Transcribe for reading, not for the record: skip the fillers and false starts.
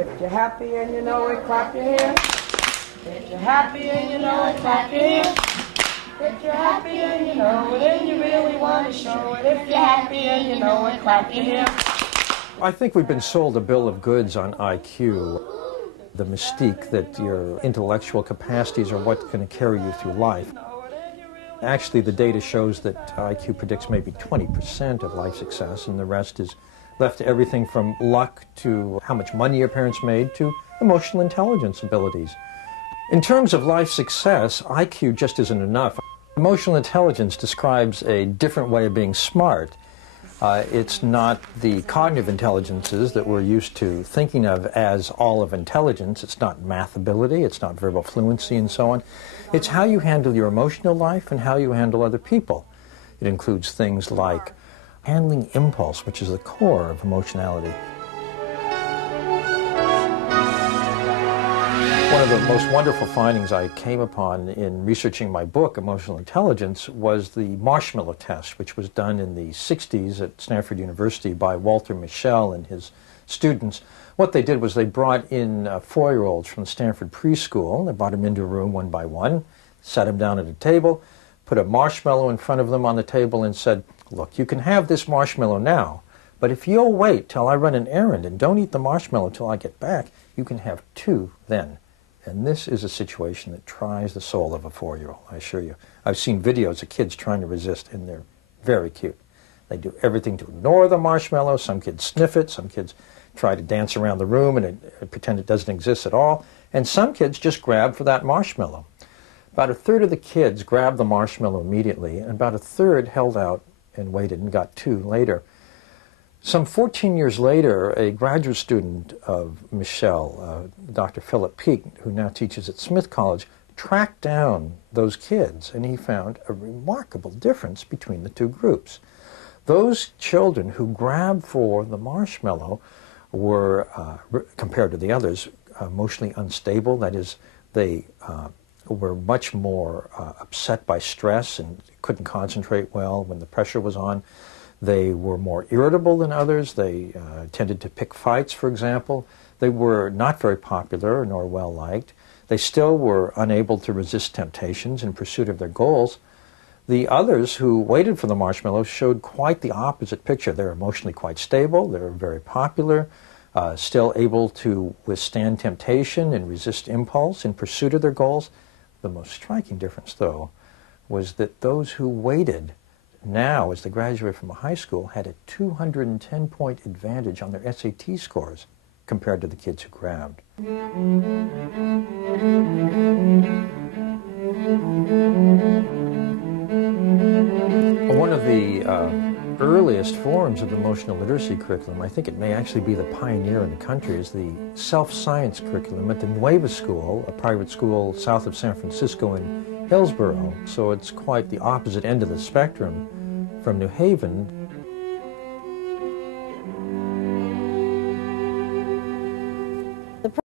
If you're happy and you know it, clap your hands. If you're happy and you know it, clap your hands. If you're happy and you know it and you really want to show it. If you're happy and you know it, clap your hands. I think we've been sold a bill of goods on IQ. The mystique that your intellectual capacities are what's going to carry you through life. Actually, the data shows that IQ predicts maybe 20% of life success, and the rest is left to everything from luck to how much money your parents made to emotional intelligence abilities. In terms of life success, IQ just isn't enough. Emotional intelligence describes a different way of being smart. It's not the cognitive intelligences that we're used to thinking of as all of intelligence. It's not math ability, it's not verbal fluency and so on. It's how you handle your emotional life and how you handle other people. It includes things like handling impulse, which is the core of emotionality. One of the most wonderful findings I came upon in researching my book, Emotional Intelligence, was the marshmallow test, which was done in the 60s at Stanford University by Walter Mischel and his students. What they did was they brought in 4-year-olds from Stanford preschool. They brought them into a room one by one, sat them down at a table, put a marshmallow in front of them on the table and said, "Look, you can have this marshmallow now, but if you'll wait till I run an errand and don't eat the marshmallow till I get back, you can have 2 then." And this is a situation that tries the soul of a 4-year-old, I assure you. I've seen videos of kids trying to resist, and they're very cute. They do everything to ignore the marshmallow. Some kids sniff it. Some kids try to dance around the room and pretend it doesn't exist at all. And some kids just grab for that marshmallow. About a third of the kids grabbed the marshmallow immediately, and about a third held out and waited and got 2 later. Some 14 years later, a graduate student of Mischel, Dr. Philip Peake, who now teaches at Smith College, tracked down those kids, and he found a remarkable difference between the 2 groups. Those children who grabbed for the marshmallow were, compared to the others, emotionally unstable. That is, they were much more upset by stress and couldn't concentrate well when the pressure was on. They were more irritable than others. They tended to pick fights, for example. They were not very popular nor well-liked. They still were unable to resist temptations in pursuit of their goals. The others who waited for the marshmallow showed quite the opposite picture. They're emotionally quite stable. They're very popular, still able to withstand temptation and resist impulse in pursuit of their goals. The most striking difference, though, was that those who waited now, as they graduated from high school, had a 210-point advantage on their SAT scores compared to the kids who grabbed. One of the earliest forms of emotional literacy curriculum, I think it may actually be the pioneer in the country, is the self-science curriculum at the Nueva School, a private school south of San Francisco in Hillsborough. So it's quite the opposite end of the spectrum from New Haven.